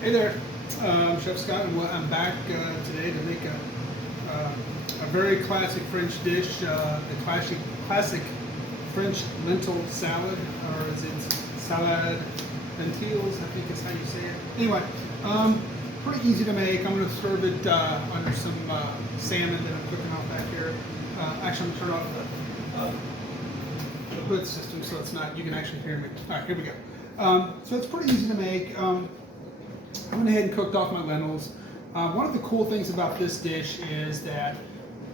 Hey there, Chef Scott, and I'm back today to make a very classic French dish, the classic French lentil salad, or is it salad lentilles? I think is how you say it. Anyway, pretty easy to make. I'm going to serve it under some salmon that I'm cooking off back here. Actually, I'm going to turn off the hood system so it's not, you can actually hear me. All right, here we go. So it's pretty easy to make. I went ahead and cooked off my lentils. One of the cool things about this dish is that,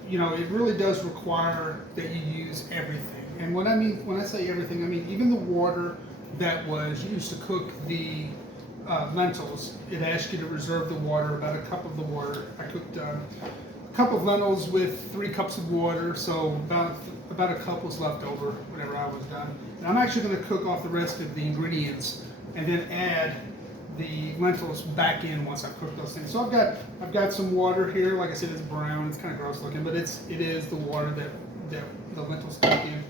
you know, it really does require that you use everything. And what I mean, when I say everything, I mean even the water that was used to cook the lentils. It asks you to reserve the water, about a cup of the water. I cooked a cup of lentils with 3 cups of water, so about a cup was left over whenever I was done. And I'm actually going to cook off the rest of the ingredients and then add the lentils back in once I've cooked those things. So I've got some water here. Like I said, it's brown. It's kind of gross looking, but it is the water that the lentils cook in.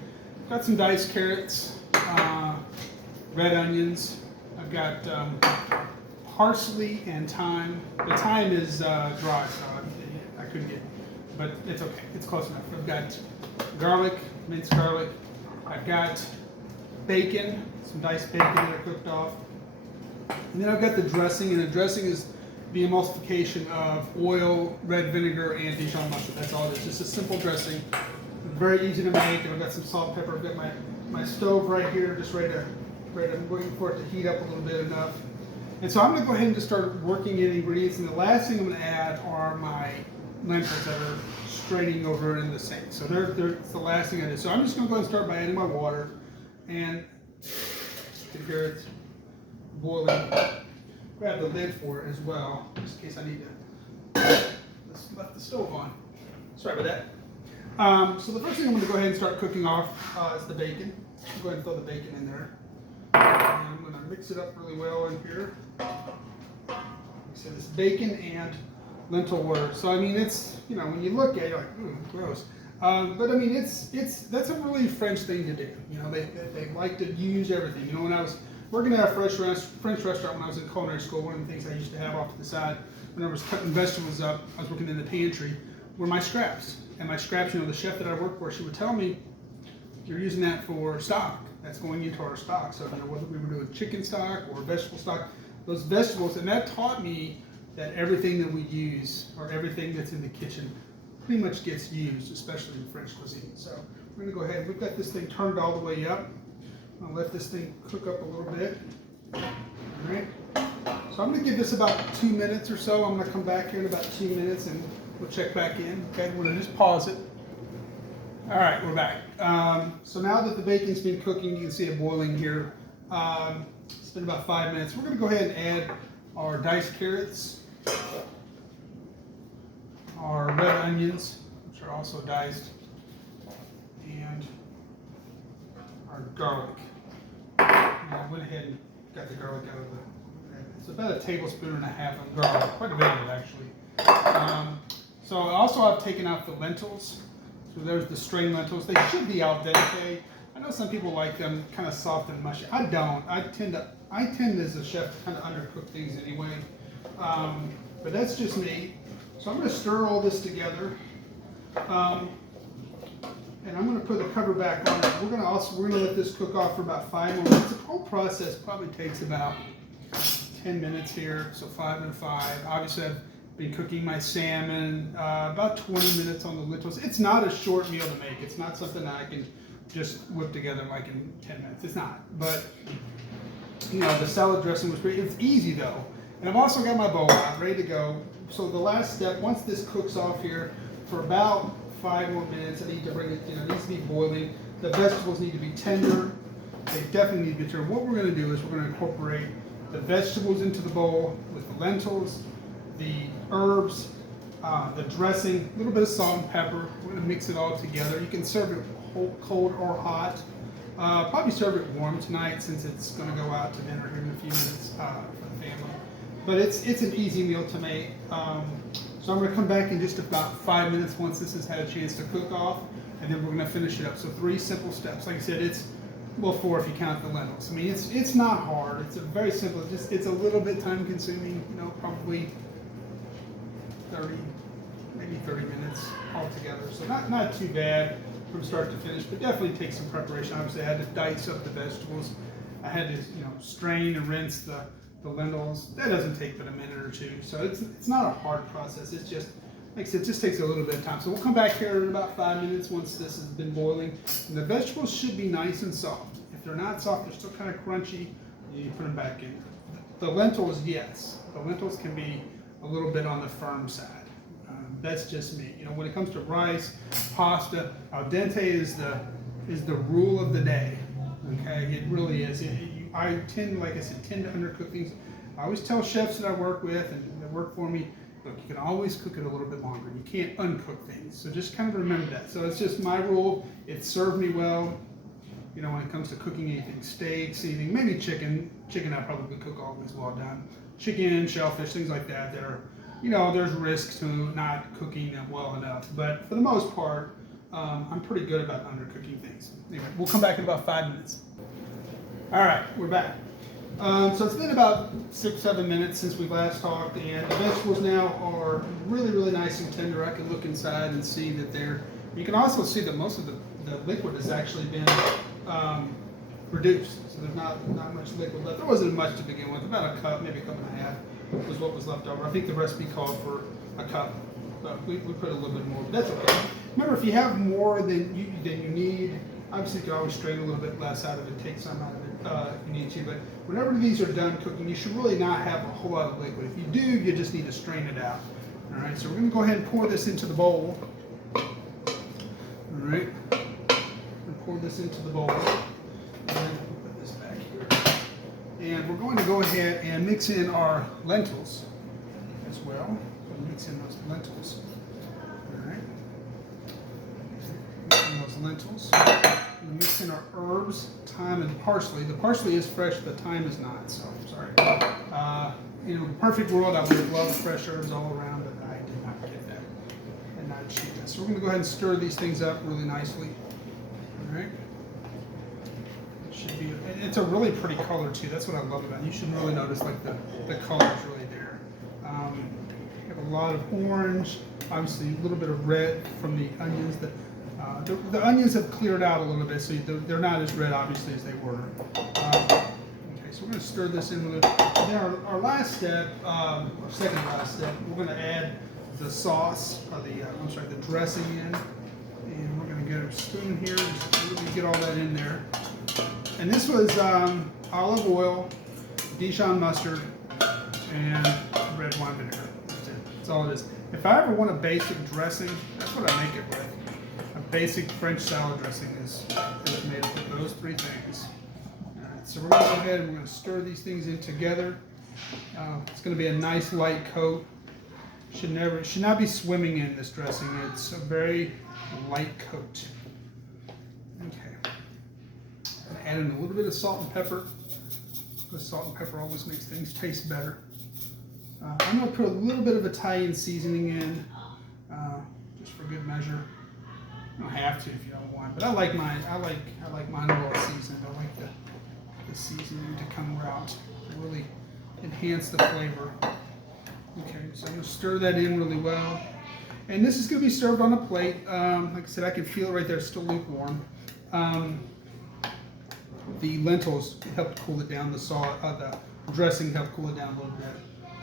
I've got some diced carrots, red onions. I've got parsley and thyme. The thyme is dry, so I couldn't get, but it's okay. It's close enough. I've got garlic, minced garlic. I've got bacon, some diced bacon that I cooked off. And then I've got the dressing, and the dressing is the emulsification of oil, red vinegar, and Dijon mustard. That's all it is. Just a simple dressing. Very easy to make. And I've got some salt, pepper. I've got my stove right here, just ready to, I'm waiting for it to heat up a little bit enough. And so I'm going to go ahead and just start working in ingredients. And the last thing I'm going to add are my lentils that are straining over in the sink. So it's the last thing I do. So I'm just going to go ahead and start by adding my water. And here it's boiling. Grab the lid for it as well, just in case I need to. Just left the stove on. Sorry about that. So the first thing I'm going to go ahead and start cooking off is the bacon. I'll go ahead and throw the bacon in there. And I'm going to mix it up really well in here. Like I said, it's bacon and lentil water. So I mean, it's, you know, when you look at it, you're like, ooh, gross. But I mean, that's a really French thing to do. You know, they like to use everything. You know, when I was working at a French restaurant when I was in culinary school, one of the things I used to have off to the side when I was cutting vegetables up, I was working in the pantry, were my scraps. And my scraps, you know, the chef that I worked for, she would tell me, you're using that for stock. That's going into our stock. So, you know, whether we were doing chicken stock or vegetable stock, those vegetables, and that taught me that everything that we use, or everything that's in the kitchen, pretty much gets used, especially in French cuisine. So we're going to go ahead. We've got this thing turned all the way up. I'll let this thing cook up a little bit. All right. So I'm going to give this about 2 minutes or so. I'm going to come back here in about 2 minutes and we'll check back in. Okay, we're going to just pause it. All right, we're back. So now that the bacon's been cooking, you can see it boiling here. It's been about 5 minutes. We're going to go ahead and add our diced carrots, our red onions, which are also diced, and our garlic. And I went ahead and got the garlic out of it's about a tablespoon and a half of garlic, quite a bit of it actually. So also I've taken out the lentils. So there's the strained lentils. They should be al dente. I know some people like them kind of soft and mushy. I don't. I tend as a chef to kind of undercook things anyway. But that's just me. So I'm going to stir all this together. And I'm going to put the cover back on it. We're going to let this cook off for about 5 more minutes. The whole process probably takes about 10 minutes here, so 5 and 5. Obviously, I've been cooking my salmon about 20 minutes on the lentils. It's not a short meal to make. It's not something that I can just whip together like in 10 minutes. It's not. But you know, the salad dressing was great. It's easy though. And I've also got my bowl out, ready to go. So the last step, once this cooks off here for about 5 more minutes, I need to bring it, you know, it needs to be boiling. The vegetables need to be tender. They definitely need to be tender. What we're going to do is we're going to incorporate the vegetables into the bowl with the lentils, the herbs, the dressing, a little bit of salt and pepper. We're going to mix it all together. You can serve it cold or hot. Probably serve it warm tonight since it's going to go out to dinner here in a few minutes for the family. But it's an easy meal to make. So I'm going to come back in just about 5 minutes once this has had a chance to cook off, and then we're going to finish it up. So 3 simple steps. Like I said, it's well, 4 if you count the lentils. I mean, it's not hard. It's a very simple. It's a little bit time consuming. You know, probably 30, maybe 30 minutes altogether. So not too bad from start to finish, but definitely takes some preparation. Obviously, I had to dice up the vegetables. I had to strain and rinse the lentils. That doesn't take but a minute or two. So it's not a hard process. It's just, like I said, it just takes a little bit of time. So we'll come back here in about 5 minutes once this has been boiling. And the vegetables should be nice and soft. If they're not soft, they're still kind of crunchy, you put them back in. The lentils, yes. The lentils can be a little bit on the firm side. That's just me. When it comes to rice, pasta, al dente is the rule of the day. Okay, it really is. I tend, like I said, to undercook things. I always tell chefs that I work with and that work for me, look, you can always cook it a little bit longer. You can't uncook things. So just kind of remember that. So it's just my rule. It served me well. When it comes to cooking anything, steaks, anything, maybe chicken. Chicken I probably cook always well done. Chicken, shellfish, things like that. There's risks to not cooking them well enough. But for the most part, I'm pretty good about undercooking things. Anyway, we'll come back in about 5 minutes. All right, we're back. So it's been about 6-7 minutes since we last talked, and the vegetables now are really, really nice and tender. I can look inside and see that you can also see that most of the liquid has actually been reduced. So there's not much liquid left. There wasn't much to begin with, about a cup, maybe a cup and a half was what was left over. I think the recipe called for a cup, but we put a little bit more, but that's okay. Remember, if you have more than you need, obviously you can always strain a little bit less out of it, take some out of it if you need to, but whenever these are done cooking, you should really not have a whole lot of liquid. If you do, you just need to strain it out. All right, so we're going to go ahead and pour this into the bowl. All right, pour this into the bowl. And put this back here. And we're going to go ahead and mix in our lentils as well. So mix in those lentils. All right. Mix in those lentils. We mix in our herbs, thyme, and parsley. The parsley is fresh, the thyme is not. So sorry. In a perfect world, I would have loved fresh herbs all around, but I did not get that. And not achieve that. So we're going to go ahead and stir these things up really nicely. All right. It's a really pretty color too. That's what I love about it. You should really notice like the color is really there. You have a lot of orange, obviously a little bit of red from the onions. The onions have cleared out a little bit, so they're not as red obviously as they were. Okay, so we're going to stir this in with it. And then our last step, our second last step, we're going to add the sauce or the dressing in, and we're going to get a spoon here, just really get all that in there. And this was olive oil, Dijon mustard, and red wine vinegar. That's it. That's all it is. If I ever want a basic dressing, that's what I make it with. A basic French salad dressing is made up of those 3 things. All right, so we're going to go ahead and we're going to stir these things in together. It's going to be a nice light coat. Should not be swimming in this dressing. It's a very light coat. Okay. Add in a little bit of salt and pepper, because salt and pepper always makes things taste better. I'm going to put a little bit of Italian seasoning in, just for good measure. You don't have to if you don't want, but I like mine. I like mine well seasoned. I like the seasoning to come out to really enhance the flavor. Okay, so I'm going to stir that in really well, and this is going to be served on a plate. Like I said, I can feel it right there. It's still lukewarm. The lentils helped cool it down. The dressing helped cool it down a little bit.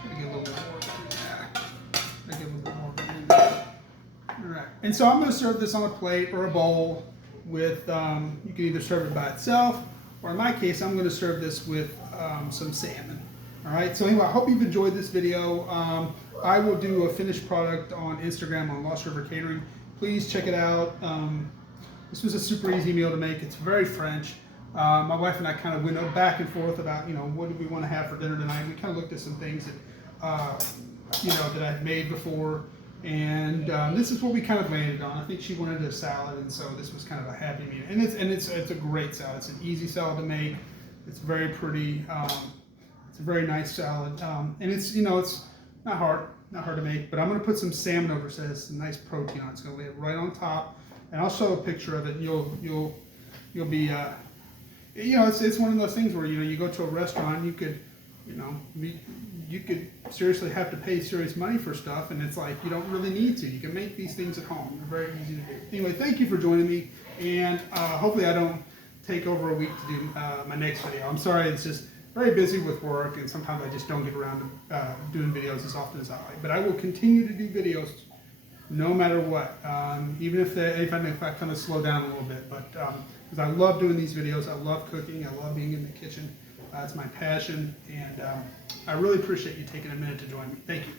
Try to get a little bit more. Get a little bit more in there. All right. And so I'm going to serve this on a plate or a bowl with. You can either serve it by itself, or in my case, I'm going to serve this with some salmon. All right. So anyway, I hope you've enjoyed this video. I will do a finished product on Instagram on Lost River Catering. Please check it out. This was a super easy meal to make. It's very French. My wife and I kind of went back and forth about, what do we want to have for dinner tonight. We kind of looked at some things that, that I've made before, and this is what we kind of landed on. I think she wanted a salad, and so this was kind of a happy meal. And it's a great salad. It's an easy salad to make. It's very pretty. It's a very nice salad, and it's not hard to make. But I'm going to put some salmon over, so it has some nice protein on it. It's going to lay it right on top, and I'll show a picture of it. You'll be you know, it's one of those things where, you know, you go to a restaurant, you could, you know, you could seriously have to pay serious money for stuff, and it's like you don't really need to. You can make these things at home. They're very easy to do. Anyway, thank you for joining me, and hopefully I don't take over a week to do my next video. I'm sorry, it's just very busy with work, and sometimes I just don't get around to doing videos as often as I like. But I will continue to do videos no matter what, even if I kind of slow down a little bit. But because I love doing these videos, I love cooking, I love being in the kitchen. It's my passion, and I really appreciate you taking a minute to join me. Thank you.